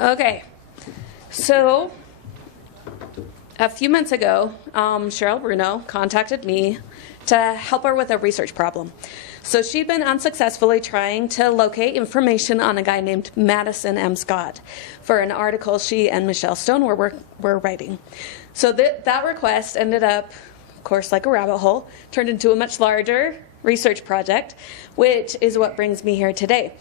Okay, so a few months ago, Cheryl Bruno contacted me to help her with a research problem. So she'd been unsuccessfully trying to locate information on a guy named Madison M. Scott for an article she and Michelle Stone were writing. So that request ended up, of course, like a rabbit hole, turned into a much larger research project, which is what brings me here today.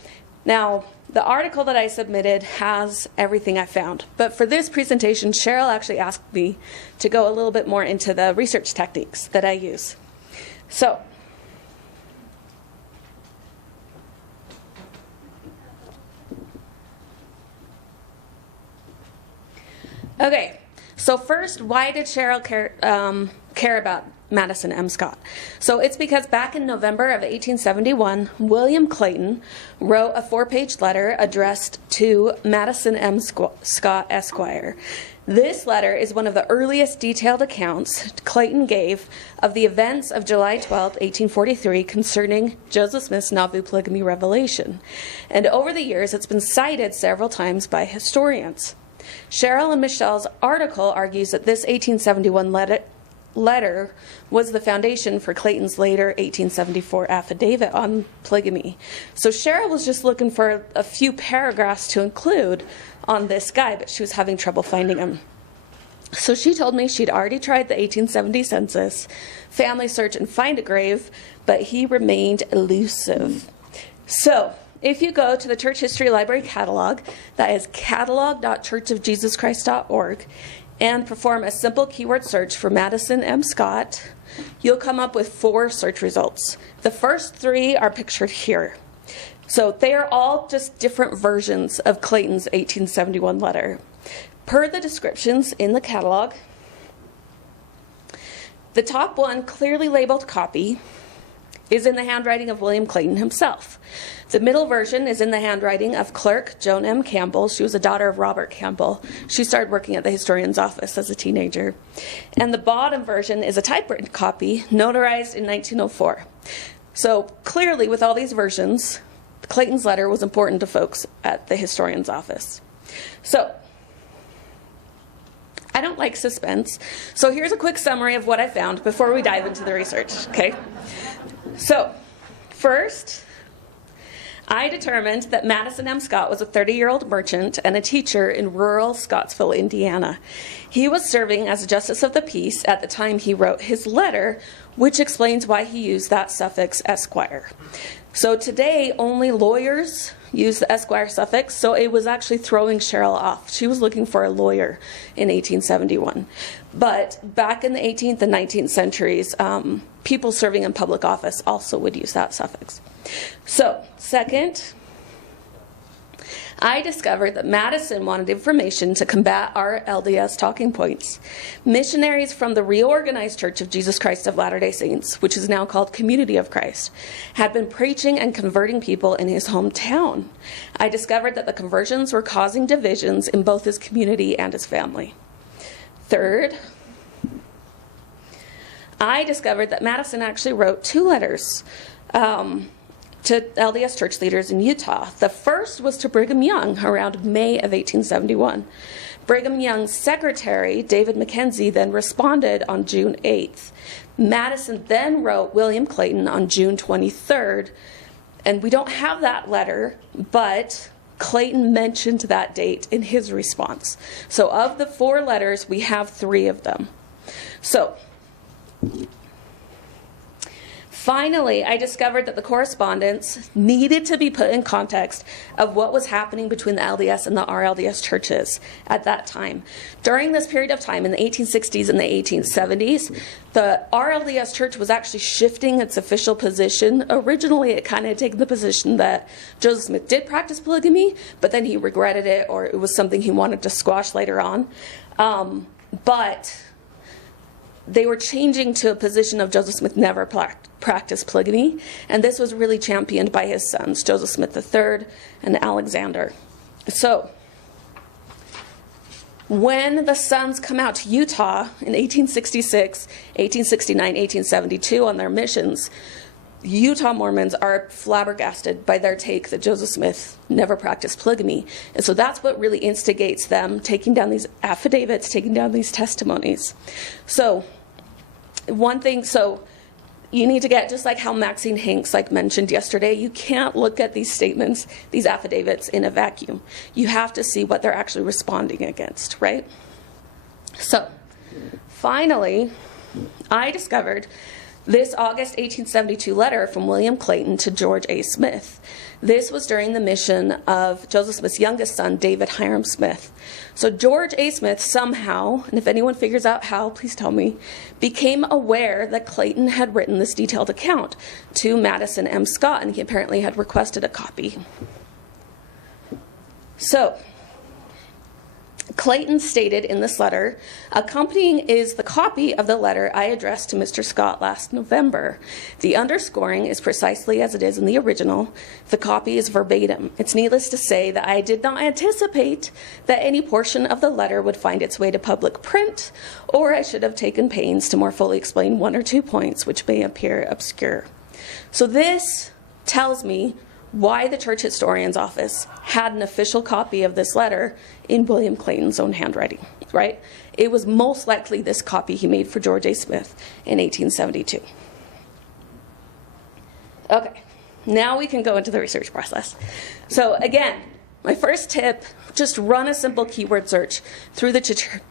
Now, the article that I submitted has everything I found, but for this presentation, Cheryl actually asked me to go a little bit more into the research techniques that I use. So, okay, so first, why did Cheryl care about Madison M. Scott? So it's because back in November of 1871, William Clayton wrote a 4-page letter addressed to Madison M. Scott, Esquire. This letter is one of the earliest detailed accounts Clayton gave of the events of July 12, 1843 concerning Joseph Smith's Nauvoo polygamy revelation. And over the years, it's been cited several times by historians. Cheryl and Michelle's article argues that this 1871 letter was the foundation for Clayton's later 1874 affidavit on polygamy. So Cheryl was just looking for a few paragraphs to include on this guy, but she was having trouble finding him. So she told me she'd already tried the 1870 census, FamilySearch, and Find a Grave, but he remained elusive. So if you go to the Church History Library catalog, that is catalog.churchofjesuschrist.org, and perform a simple keyword search for Madison M. Scott, you'll come up with 4 search results. The first 3 are pictured here. So they are all just different versions of Clayton's 1871 letter. Per the descriptions in the catalog, the top one, clearly labeled copy, is in the handwriting of William Clayton himself. The middle version is in the handwriting of clerk Joan M. Campbell. She was a daughter of Robert Campbell. She started working at the historian's office as a teenager. And the bottom version is a typewritten copy, notarized in 1904. So clearly, with all these versions, Clayton's letter was important to folks at the historian's office. So, I don't like suspense, so here's a quick summary of what I found before we dive into the research, okay? So, first, I determined that Madison M. Scott was a 30-year-old merchant and a teacher in rural Scottsville, Indiana. He was serving as a justice of the peace at the time he wrote his letter, which explains why he used that suffix Esquire. So today, only lawyers use the Esquire suffix, so it was actually throwing Cheryl off. She was looking for a lawyer in 1871. But back in the 18th and 19th centuries, people serving in public office also would use that suffix. So, second, I discovered that Madison wanted information to combat our LDS talking points. Missionaries from the reorganized Church of Jesus Christ of Latter-day Saints, which is now called Community of Christ, had been preaching and converting people in his hometown. I discovered that the conversions were causing divisions in both his community and his family. Third, I discovered that Madison actually wrote 2 letters to LDS church leaders in Utah. The first was to Brigham Young around May of 1871. Brigham Young's secretary, David McKenzie, then responded on June 8th. Madison then wrote William Clayton on June 23rd, and we don't have that letter, but Clayton mentioned that date in his response. So of the 4 letters, we have 3 of them. So, finally, I discovered that the correspondence needed to be put in context of what was happening between the LDS and the RLDS churches at that time. During this period of time, in the 1860s and the 1870s, the RLDS church was actually shifting its official position. Originally, it kind of had taken the position that Joseph Smith did practice polygamy, but then he regretted it, or it was something he wanted to squash later on. But they were changing to a position of Joseph Smith never practiced polygamy, and this was really championed by his sons, Joseph Smith III and Alexander. So, when the sons come out to Utah in 1866, 1869, 1872 on their missions, Utah Mormons are flabbergasted by their take that Joseph Smith never practiced polygamy. And so that's what really instigates them taking down these affidavits, taking down these testimonies. So one thing, so you need to get, just like how Maxine Hanks mentioned yesterday, you can't look at these statements, these affidavits in a vacuum. You have to see what they're actually responding against, right? So finally, I discovered this August 1872 letter from William Clayton to George A. Smith. This was during the mission of Joseph Smith's youngest son, David Hiram Smith. So George A. Smith somehow, and if anyone figures out how, please tell me, became aware that Clayton had written this detailed account to Madison M. Scott, and he apparently had requested a copy. So Clayton stated in this letter, accompanying is the copy of the letter I addressed to Mr. Scott last November. The underscoring is precisely as it is in the original. The copy is verbatim. It's needless to say that I did not anticipate that any portion of the letter would find its way to public print, or I should have taken pains to more fully explain one or two points which may appear obscure. So this tells me why the church historian's office had an official copy of this letter in William Clayton's own handwriting, right? It was most likely this copy he made for George A. Smith in 1872. Okay, now we can go into the research process. So again, my first tip, just run a simple keyword search through the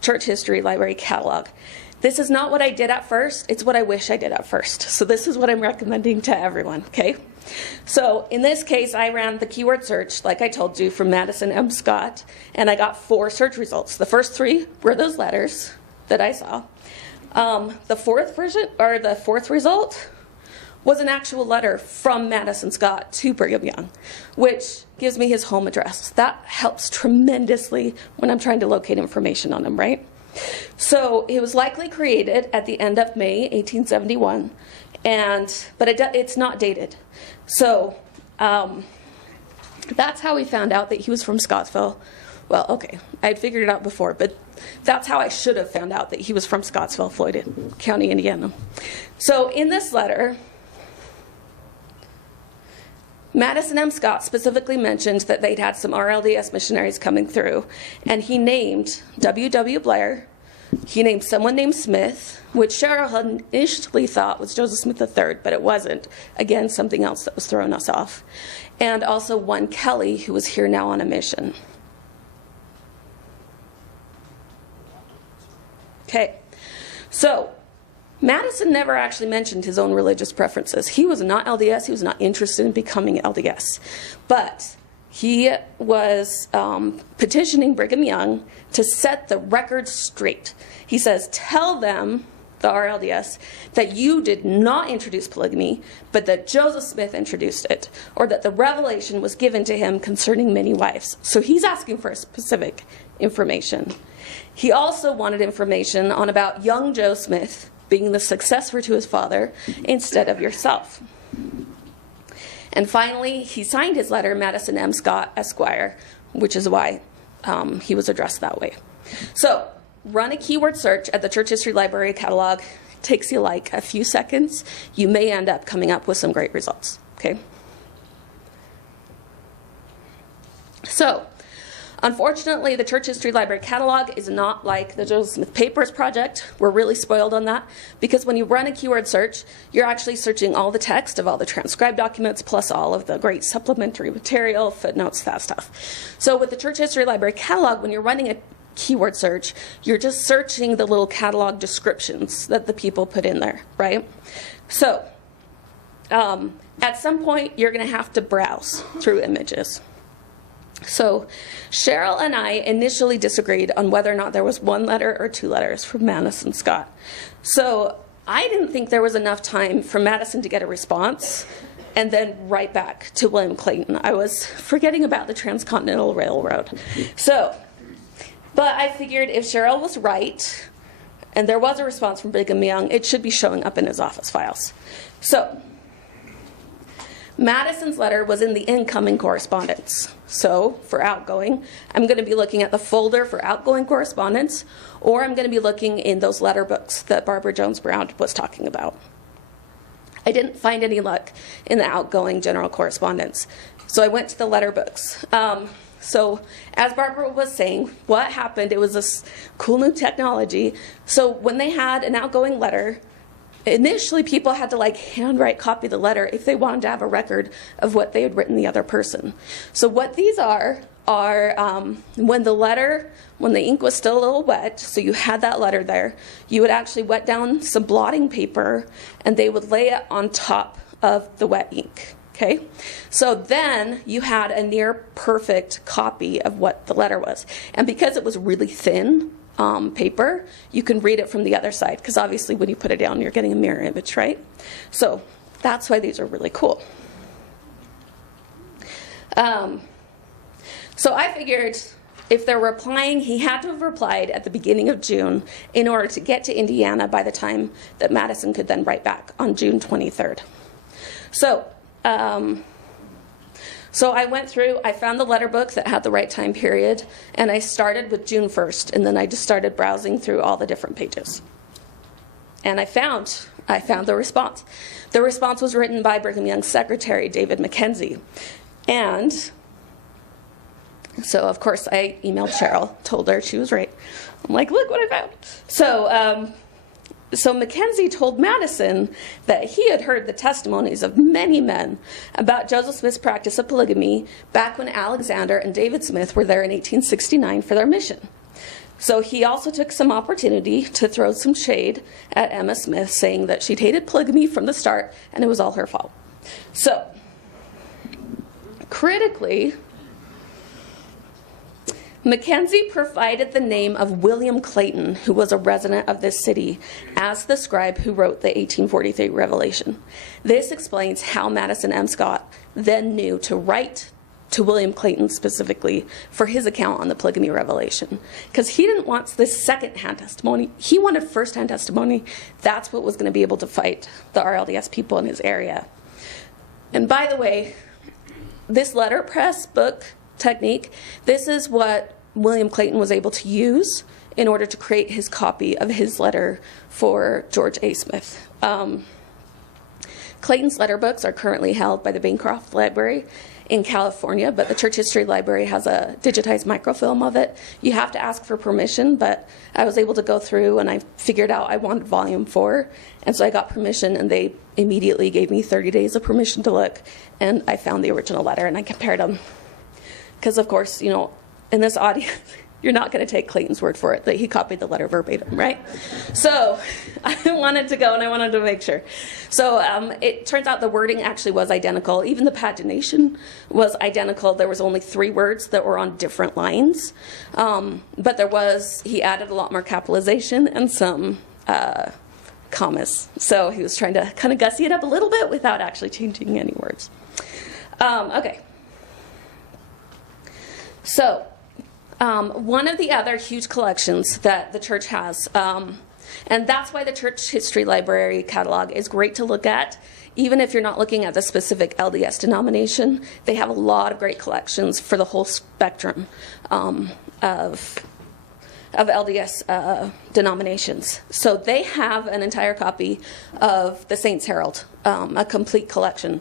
Church History Library catalog. This is not what I did at first, it's what I wish I did at first. So this is what I'm recommending to everyone, okay? So in this case, I ran the keyword search, like I told you, from Madison M. Scott, and I got 4 search results. The first 3 were those letters that I saw. The fourth result was an actual letter from Madison Scott to Brigham Young, which gives me his home address. That helps tremendously when I'm trying to locate information on him, right? So it was likely created at the end of May 1871, but it's not dated. So that's how we found out that he was from Scottsville. Well, okay, I had figured it out before, but that's how I should have found out that he was from Scottsville, Floyd County, Indiana. So in this letter, Madison M. Scott specifically mentioned that they'd had some RLDS missionaries coming through, and he named W.W. Blair, he named someone named Smith, which Cheryl had initially thought was Joseph Smith III, but it wasn't. Again, something else that was throwing us off. And also one Kelly, who was here now on a mission. Okay, so Madison never actually mentioned his own religious preferences. He was not LDS. He was not interested in becoming LDS. But he was petitioning Brigham Young to set the record straight. He says, tell them, the RLDS, that you did not introduce polygamy, but that Joseph Smith introduced it, or that the revelation was given to him concerning many wives. So he's asking for specific information. He also wanted information on about young Joe Smith being the successor to his father instead of yourself. And finally, he signed his letter, Madison M. Scott, Esquire, which is why he was addressed that way. So run a keyword search at the Church History Library catalog. It takes you like a few seconds. You may end up coming up with some great results, okay? So unfortunately, the Church History Library catalog is not like the Joseph Smith Papers Project. We're really spoiled on that because when you run a keyword search, you're actually searching all the text of all the transcribed documents plus all of the great supplementary material, footnotes, that stuff. So with the Church History Library catalog, when you're running a keyword search, you're just searching the little catalog descriptions that the people put in there, right? So at some point, you're going to have to browse through images. So Cheryl and I initially disagreed on whether or not there was 1 letter or 2 letters from Madison Scott. So I didn't think there was enough time for Madison to get a response and then right back to William Clayton. I was forgetting about the Transcontinental Railroad. But I figured if Cheryl was right and there was a response from Brigham Young, it should be showing up in his office files. So Madison's letter was in the incoming correspondence. So for outgoing, I'm going to be looking at the folder for outgoing correspondence, or I'm going to be looking in those letter books that Barbara Jones Brown was talking about. I didn't find any luck in the outgoing general correspondence. So I went to the letter books. So as Barbara was saying, what happened, it was this cool new technology. So when they had an outgoing letter, initially people had to like handwrite copy the letter if they wanted to have a record of what they had written the other person. So what these are when the ink was still a little wet, so you had that letter there, you would actually wet down some blotting paper and they would lay it on top of the wet ink. Okay, so then you had a near perfect copy of what the letter was. And because it was really thin paper, you can read it from the other side, because obviously when you put it down, you're getting a mirror image, right? So that's why these are really cool. So I figured if they're replying, he had to have replied at the beginning of June in order to get to Indiana by the time that Madison could then write back on June 23rd. So I went through, I found the letter book that had the right time period, and I started with June 1st, and then I just started browsing through all the different pages. And I found the response. The response was written by Brigham Young's secretary, David Mackenzie. And so, of course, I emailed Cheryl, told her she was right. I'm like, look what I found. So Mackenzie told Madison that he had heard the testimonies of many men about Joseph Smith's practice of polygamy back when Alexander and David Smith were there in 1869 for their mission. So he also took some opportunity to throw some shade at Emma Smith, saying that she'd hated polygamy from the start and it was all her fault. So, critically, Mackenzie provided the name of William Clayton, who was a resident of this city, as the scribe who wrote the 1843 Revelation. This explains how Madison M. Scott then knew to write to William Clayton specifically for his account on the polygamy revelation. Because he didn't want this second-hand testimony. He wanted first-hand testimony. That's what was going to be able to fight the RLDS people in his area. And by the way, this letterpress book technique, this is what William Clayton was able to use in order to create his copy of his letter for George A. Smith. Clayton's letter books are currently held by the Bancroft Library in California, but the Church History Library has a digitized microfilm of it. You have to ask for permission, but I was able to go through and I figured out I wanted volume 4, and so I got permission, and they immediately gave me 30 days of permission to look, and I found the original letter and I compared them. Because, of course, you know, in this audience, you're not going to take Clayton's word for it that he copied the letter verbatim, right? So I wanted to go and I wanted to make sure. So it turns out the wording actually was identical. Even the pagination was identical. There was only 3 words that were on different lines. But he added a lot more capitalization and some commas. So he was trying to kind of gussy it up a little bit without actually changing any words. Okay. So, one of the other huge collections that the church has, and that's why the Church History Library catalog is great to look at, even if you're not looking at the specific LDS denomination. They have a lot of great collections for the whole spectrum of LDS denominations. So they have an entire copy of the Saints Herald, a complete collection.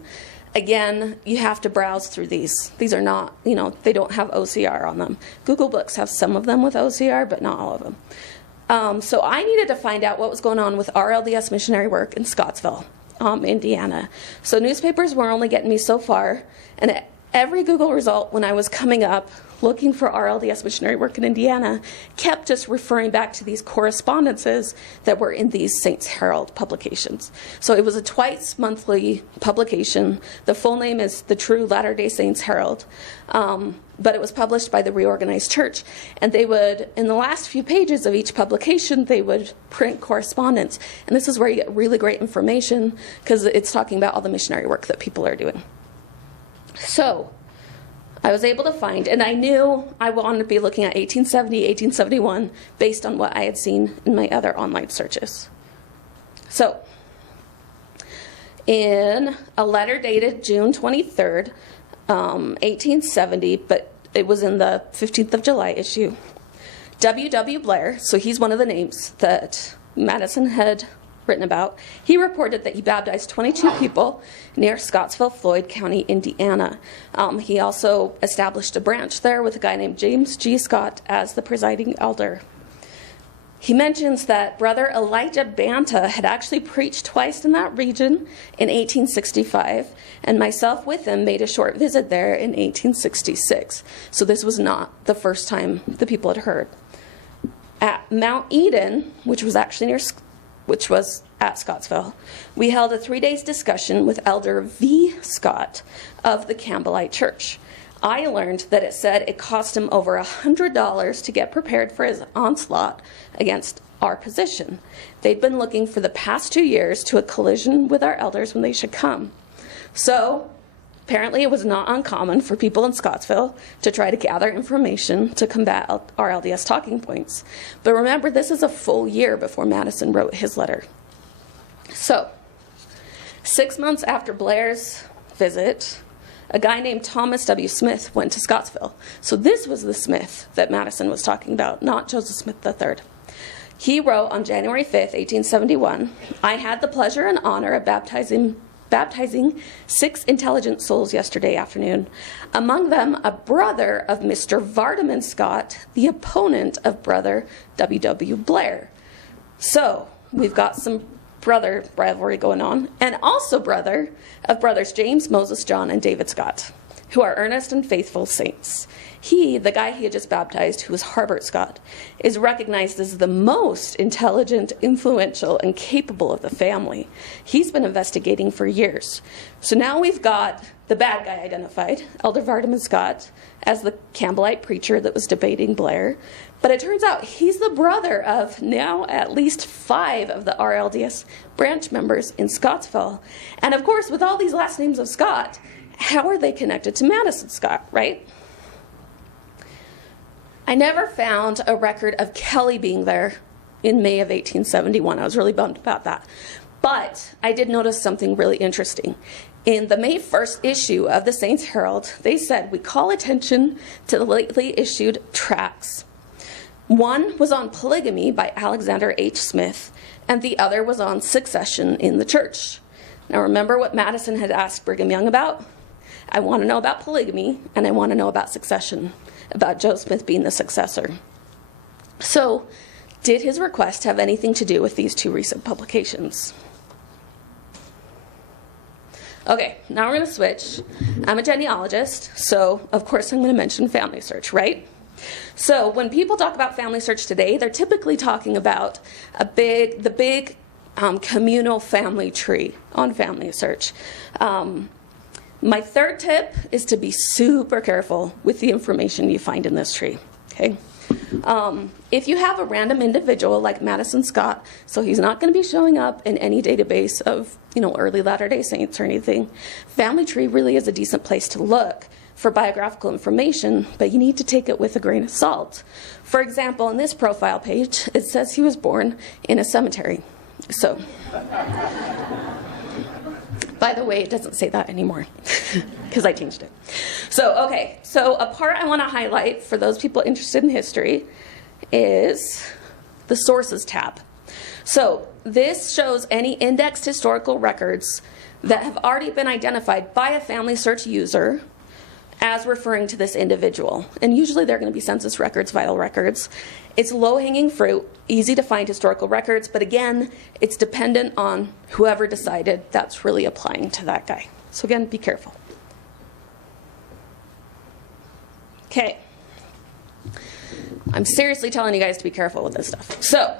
Again, you have to browse through these. These are not, you know, they don't have OCR on them. Google Books have some of them with OCR, but not all of them. So I needed to find out what was going on with RLDS missionary work in Scottsville, Indiana. So newspapers were only getting me so far, and every Google result when I was coming up looking for RLDS missionary work in Indiana kept just referring back to these correspondences that were in these Saints Herald publications. So it was a twice monthly publication. The full name is The True Latter-day Saints Herald, but it was published by the Reorganized Church. And they would, in the last few pages of each publication, they would print correspondence. And this is where you get really great information, because it's talking about all the missionary work that people are doing. So I was able to find, and I knew I wanted to be looking at 1870, 1871, based on what I had seen in my other online searches. So, in a letter dated June 23rd, 1870, but it was in the 15th of July issue, W.W. Blair, so he's one of the names that Madison had written about, he reported that he baptized 22 people near Scottsville, Floyd County, Indiana. He also established a branch there with a guy named James G. Scott as the presiding elder. He mentions that Brother Elijah Banta had actually preached twice in that region in 1865, and myself with him made a short visit there in 1866. So this was not the first time the people had heard. At Mount Eden, which was at Scottsville, we held a 3-day discussion with Elder V. Scott of the Campbellite Church. I learned that it said it cost him over $100 to get prepared for his onslaught against our position. They'd been looking for the past 2 years to a collision with our elders when they should come. So apparently it was not uncommon for people in Scottsville to try to gather information to combat RLDS talking points. But remember, this is a full year before Madison wrote his letter. So 6 months after Blair's visit, a guy named Thomas W. Smith went to Scottsville. So this was the Smith that Madison was talking about, not Joseph Smith III. He wrote on January 5th, 1871, "I had the pleasure and honor of baptizing 6 intelligent souls yesterday afternoon, among them a brother of Mr. Vardaman Scott, the opponent of Brother W.W. Blair." So we've got some brother rivalry going on, and also brother of brothers James, Moses, John, and David Scott, who are earnest and faithful saints. He, the guy he had just baptized, who was Harbert Scott, is recognized as the most intelligent, influential, and capable of the family. He's been investigating for years. So now we've got the bad guy identified, Elder Vardaman Scott, as the Campbellite preacher that was debating Blair. But it turns out he's the brother of now at least 5 of the RLDS branch members in Scottsville. And of course, with all these last names of Scott, how are they connected to Madison Scott, right? I never found a record of Kelly being there in May of 1871. I was really bummed about that. But I did notice something really interesting. In the May 1st issue of the Saints Herald, they said, "We call attention to the lately issued tracts. One was on polygamy by Alexander H. Smith, and the other was on succession in the church." Now remember what Madison had asked Brigham Young about? I want to know about polygamy, and I want to know about succession, about Joe Smith being the successor. So, did his request have anything to do with these 2 recent publications? Okay, now we're going to switch. I'm a genealogist, so of course I'm going to mention FamilySearch, right? So when people talk about FamilySearch today, they're typically talking about the big communal family tree on FamilySearch. My third tip is to be super careful with the information you find in this tree. Okay. If you have a random individual like Madison Scott, so he's not going to be showing up in any database of, early Latter-day Saints or anything, Family Tree really is a decent place to look for biographical information, but you need to take it with a grain of salt. For example, in this profile page, it says he was born in a cemetery. So, by the way, it doesn't say that anymore because I changed it. So, okay, so a part I want to highlight for those people interested in history is the Sources tab. So this shows any indexed historical records that have already been identified by a FamilySearch user as referring to this individual. And usually they're going to be census records, vital records. It's low-hanging fruit, easy to find historical records, but again, it's dependent on whoever decided that's really applying to that guy. So again, be careful. Okay. I'm seriously telling you guys to be careful with this stuff. So,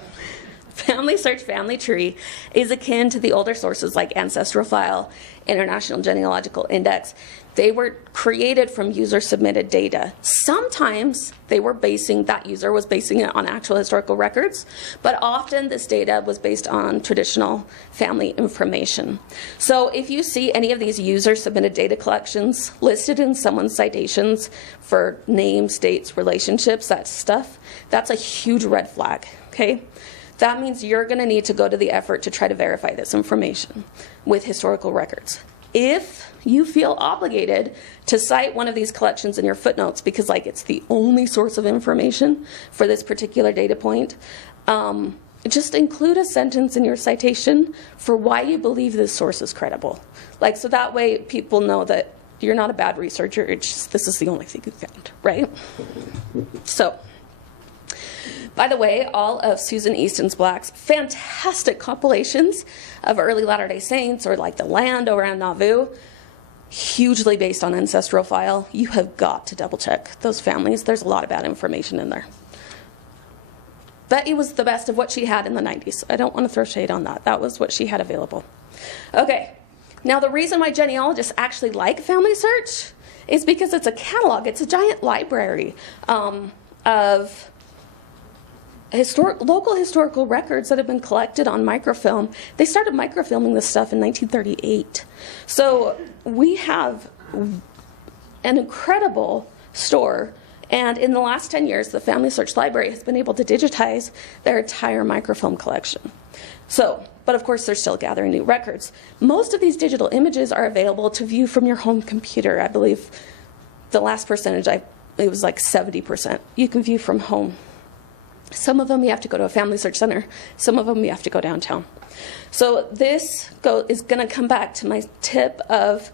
FamilySearch Family Tree is akin to the older sources like Ancestral File, International Genealogical Index. They were created from user-submitted data. Sometimes that user was basing it on actual historical records, but often this data was based on traditional family information. So if you see any of these user-submitted data collections listed in someone's citations for names, dates, relationships, that stuff, that's a huge red flag, okay? That means you're going to need to go to the effort to try to verify this information with historical records. If you feel obligated to cite one of these collections in your footnotes because it's the only source of information for this particular data point, just include a sentence in your citation for why you believe this source is credible. Like, so that way people know that you're not a bad researcher, it's just, this is the only thing you found, right? So, by the way, all of Susan Easton's Black's fantastic compilations of early Latter-day Saints, or like the land around Nauvoo, hugely based on ancestral file. You have got to double check those families. There's a lot of bad information in there. But it was the best of what she had in the 90s. I don't want to throw shade on that. That was what she had available. Okay, now the reason why genealogists actually like FamilySearch is because it's a catalog. It's a giant library of local historical records that have been collected on microfilm. They started microfilming this stuff in 1938. So we have an incredible store. And in the last 10 years, the FamilySearch library has been able to digitize their entire microfilm collection. So, but of course, they're still gathering new records. Most of these digital images are available to view from your home computer. I believe the last percentage, it was like 70%. You can view from home. Some of them you have to go to a FamilySearch center. Some of them you have to go downtown. So this is going to come back to my tip of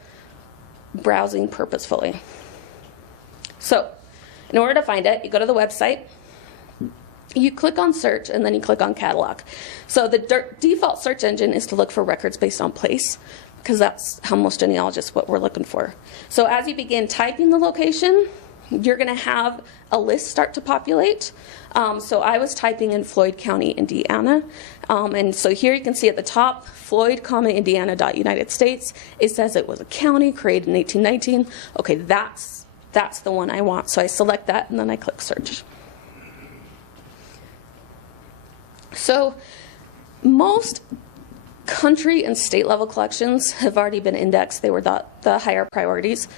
browsing purposefully. So in order to find it, you go to the website, you click on search, and then you click on catalog. So the default search engine is to look for records based on place, because that's how most genealogists what we're looking for. So as you begin typing the location, you're going to have a list start to populate. So I was typing in Floyd County, Indiana. And so here you can see at the top, Floyd, Indiana.United States. It says it was a county created in 1819. Okay, that's the one I want. So I select that and then I click search. So most country and state level collections have already been indexed. They were the higher priorities.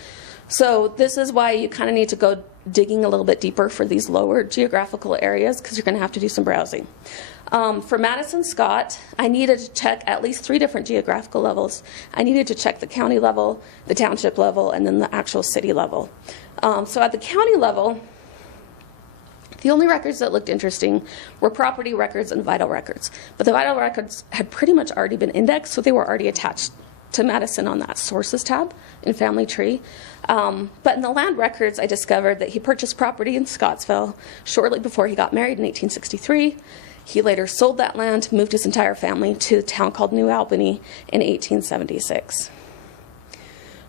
So this is why you kind of need to go digging a little bit deeper for these lower geographical areas, because you're going to have to do some browsing. For Madison Scott, I needed to check at least 3 different geographical levels. I needed to check the county level, the township level, and then the actual city level. So at the county level, the only records that looked interesting were property records and vital records. But the vital records had pretty much already been indexed, so they were already attached to Madison on that sources tab in Family Tree. But in the land records, I discovered that he purchased property in Scottsville shortly before he got married in 1863. He later sold that land, moved his entire family to a town called New Albany in 1876.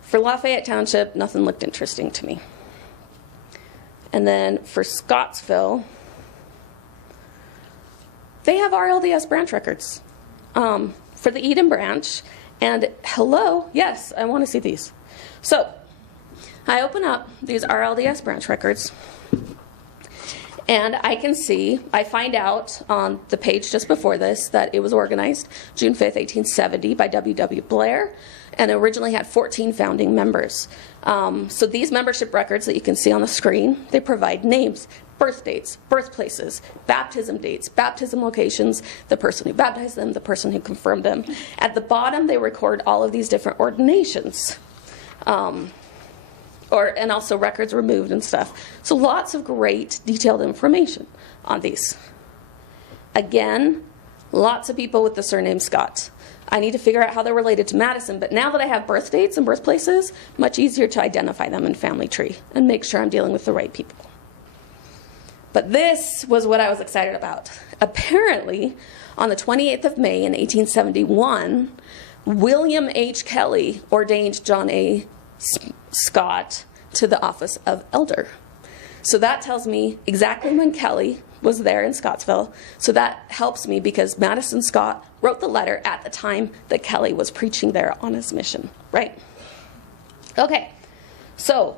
For Lafayette Township, nothing looked interesting to me. And then for Scottsville, they have RLDS branch records. For the Eden branch, and hello, yes, I want to see these. So I open up these RLDS branch records, and I can see, I find out on the page just before this that it was organized June 5th, 1870 by W.W. Blair, and originally had 14 founding members. So these membership records that you can see on the screen, they provide names, birth dates, birthplaces, baptism dates, baptism locations, the person who baptized them, the person who confirmed them. At the bottom, they record all of these different ordinations. And also records removed and stuff. So lots of great detailed information on these. Again, lots of people with the surname Scott. I need to figure out how they're related to Madison, but now that I have birth dates and birthplaces, much easier to identify them in Family Tree and make sure I'm dealing with the right people. But this was what I was excited about. Apparently, on the 28th of May in 1871, William H. Kelly ordained John A. Scott to the office of elder. So that tells me exactly when Kelly was there in Scottsville. So that helps me because Madison Scott wrote the letter at the time that Kelly was preaching there on his mission, right? Okay, so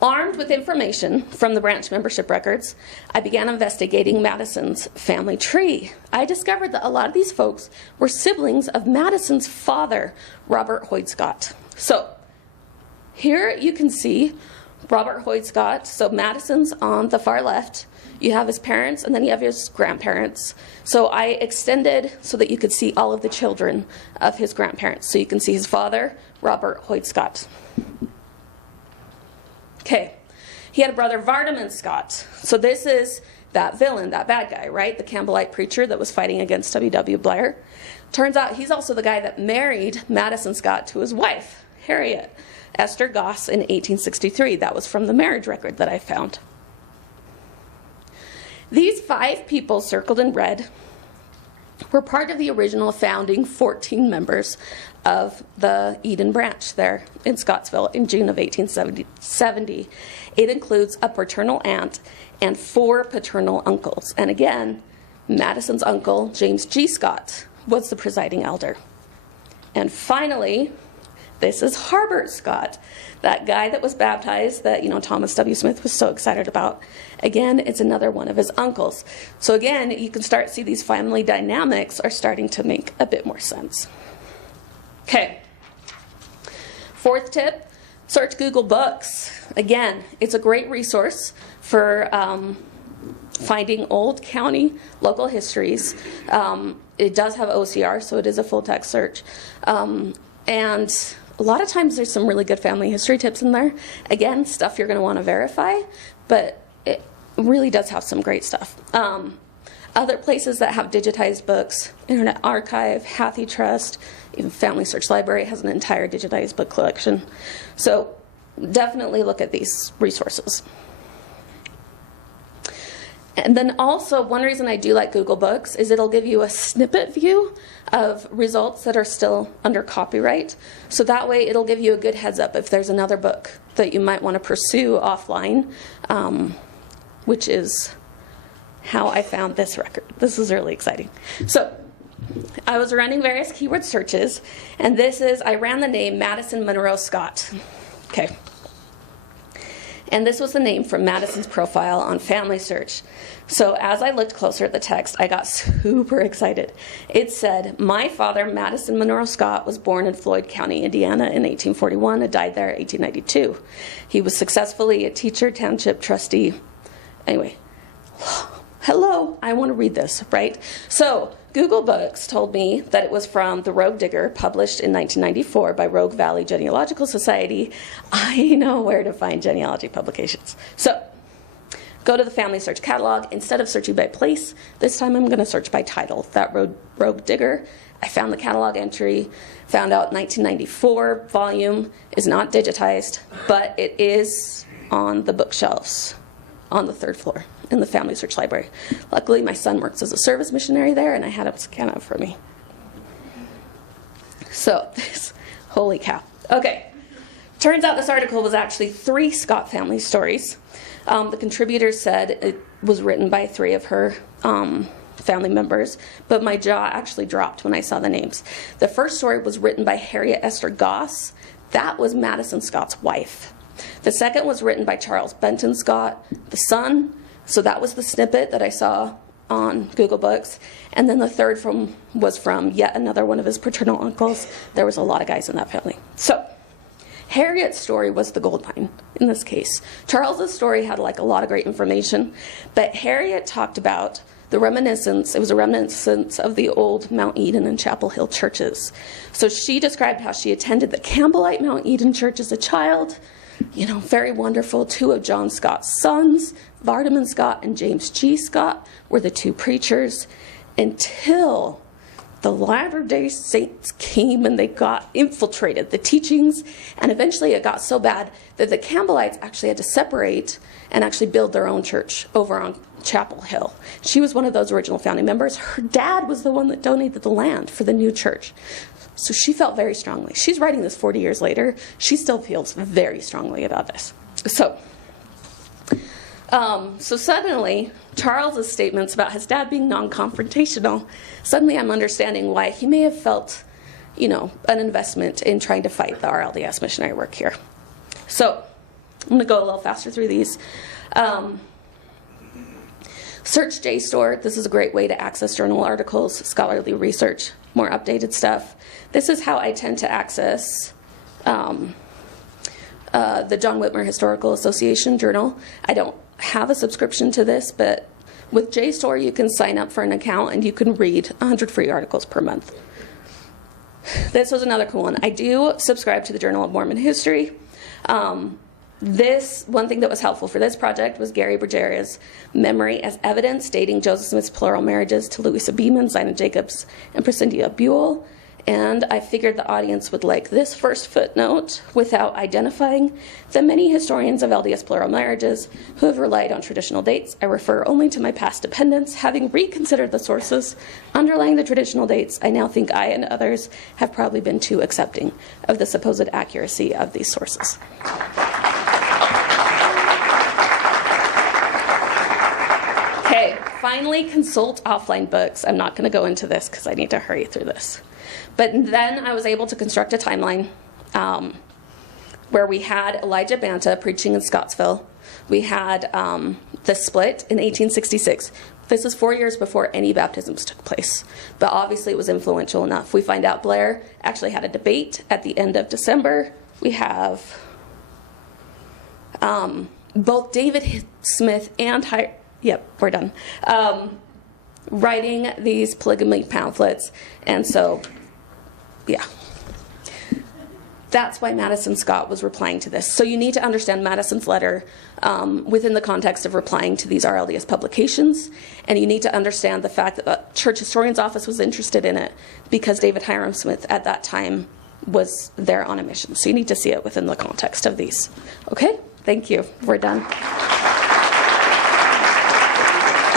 armed with information from the branch membership records, I began investigating Madison's family tree. I discovered that a lot of these folks were siblings of Madison's father, Robert Hoyt Scott. So here you can see Robert Hoyt Scott. So Madison's on the far left. You have his parents, and then you have his grandparents. So I extended so that you could see all of the children of his grandparents. So you can see his father, Robert Hoyt Scott. Okay, he had a brother, Vardaman Scott. So this is that villain, that bad guy, right? The Campbellite preacher that was fighting against W.W. Blair. Turns out he's also the guy that married Madison Scott to his wife, Harriet Esther Goss, in 1863. That was from the marriage record that I found. These 5 people circled in red were part of the original founding 14 members of the Eden branch there in Scottsville in June of 1870. It includes a paternal aunt and 4 paternal uncles. And again, Madison's uncle, James G. Scott, was the presiding elder. And finally, this is Harbert Scott, that guy that was baptized that, Thomas W. Smith was so excited about. Again, it's another one of his uncles. So again, you can start to see these family dynamics are starting to make a bit more sense. Okay. 4th tip, search Google Books. Again, it's a great resource for finding old county local histories. It does have OCR, so it is a full text search. And a lot of times there's some really good family history tips in there. Again, stuff you're going to want to verify, but it really does have some great stuff. Other places that have digitized books, Internet Archive, Hathi Trust, even FamilySearch Library has an entire digitized book collection. So definitely look at these resources. And then also, one reason I do like Google Books is it'll give you a snippet view of results that are still under copyright. So that way it'll give you a good heads up if there's another book that you might want to pursue offline, which is how I found this record. This is really exciting. So I was running various keyword searches, and I ran the name Madison Monroe Scott. Okay. And this was the name from Madison's profile on FamilySearch. So as I looked closer at the text, I got super excited. It said, my father, Madison Monroe Scott, was born in Floyd County, Indiana in 1841 and died there in 1892. He was successfully a teacher, township trustee. Anyway, hello, I want to read this, right? So Google Books told me that it was from The Rogue Digger, published in 1994 by Rogue Valley Genealogical Society. I know where to find genealogy publications. So go to the FamilySearch catalog. Instead of searching by place, this time I'm going to search by title. That Rogue Digger. I found the catalog entry, found out 1994 volume is not digitized, but it is on the bookshelves on the 3rd floor in the FamilySearch library. Luckily, my son works as a service missionary there, and I had him scan it for me. So, holy cow. Okay, turns out this article was actually 3 Scott family stories. The contributor said it was written by 3 of her family members, but my jaw actually dropped when I saw the names. The first story was written by Harriet Esther Goss. That was Madison Scott's wife. The second was written by Charles Benton Scott, the son. So that was the snippet that I saw on Google Books. And then the third was from yet another one of his paternal uncles. There was a lot of guys in that family. So Harriet's story was the gold mine in this case. Charles's story had like a lot of great information, but Harriet talked about the reminiscence. It was a reminiscence of the old Mount Eden and Chapel Hill churches. So she described how she attended the Campbellite Mount Eden church as a child. Very wonderful. 2 of John Scott's sons, Vardaman Scott and James G. Scott, were the 2 preachers until the Latter-day Saints came and they got infiltrated the teachings, and eventually it got so bad that the Campbellites actually had to separate and actually build their own church over on Chapel Hill. She was one of those original founding members. Her dad was the one that donated the land for the new church. So she felt very strongly. She's writing this 40 years later. She still feels very strongly about this. So suddenly, Charles's statements about his dad being non-confrontational, suddenly I'm understanding why he may have felt, an investment in trying to fight the RLDS missionary work here. So I'm going to go a little faster through these. Search JSTOR. This is a great way to access journal articles, scholarly research, more updated stuff. This is how I tend to access the John Whitmer Historical Association journal. I don't have a subscription to this, but with JSTOR you can sign up for an account and you can read 100 free articles per month. This was another cool one. I do subscribe to the Journal of Mormon History. This one thing that was helpful for this project was Gary Bergera's memory as evidence dating Joseph Smith's plural marriages to Louisa Beeman, Zina Jacobs, and Prescindia Buell. And I figured the audience would like this first footnote without identifying the many historians of LDS plural marriages who have relied on traditional dates. I refer only to my past dependents. Having reconsidered the sources underlying the traditional dates, I now think I and others have probably been too accepting of the supposed accuracy of these sources. Okay, finally, consult offline books. I'm not going to go into this because I need to hurry through this. But then I was able to construct a timeline where we had Elijah Banta preaching in Scottsville. We had the split in 1866. This is 4 years before any baptisms took place, but obviously it was influential enough. We find out Blair actually had a debate at the end of December. We have both David Smith and we're done. Writing these polygamy pamphlets, and so, yeah. That's why Madison Scott was replying to this. So you need to understand Madison's letter within the context of replying to these RLDS publications, and you need to understand the fact that the Church Historian's Office was interested in it because David Hiram Smith at that time was there on a mission. So you need to see it within the context of these. Okay? Thank you. We're done.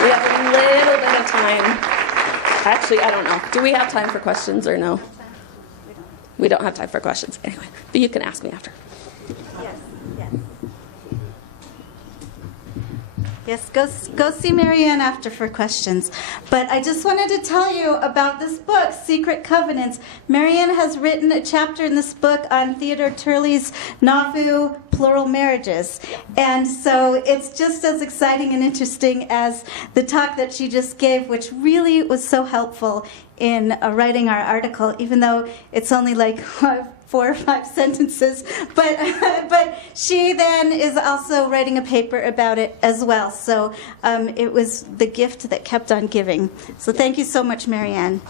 We have a little bit of time. Actually, I don't know. Do we have time for questions or no? We don't have time for questions. Anyway, but you can ask me after. Yes, go see Marianne after for questions. But I just wanted to tell you about this book, Secret Covenants. Marianne has written a chapter in this book on Theodore Turley's Nauvoo plural marriages. And so it's just as exciting and interesting as the talk that she just gave, which really was so helpful in writing our article, even though it's only like 4 or 5 sentences, but she then is also writing a paper about it as well. So it was the gift that kept on giving. So thank you so much, Marianne.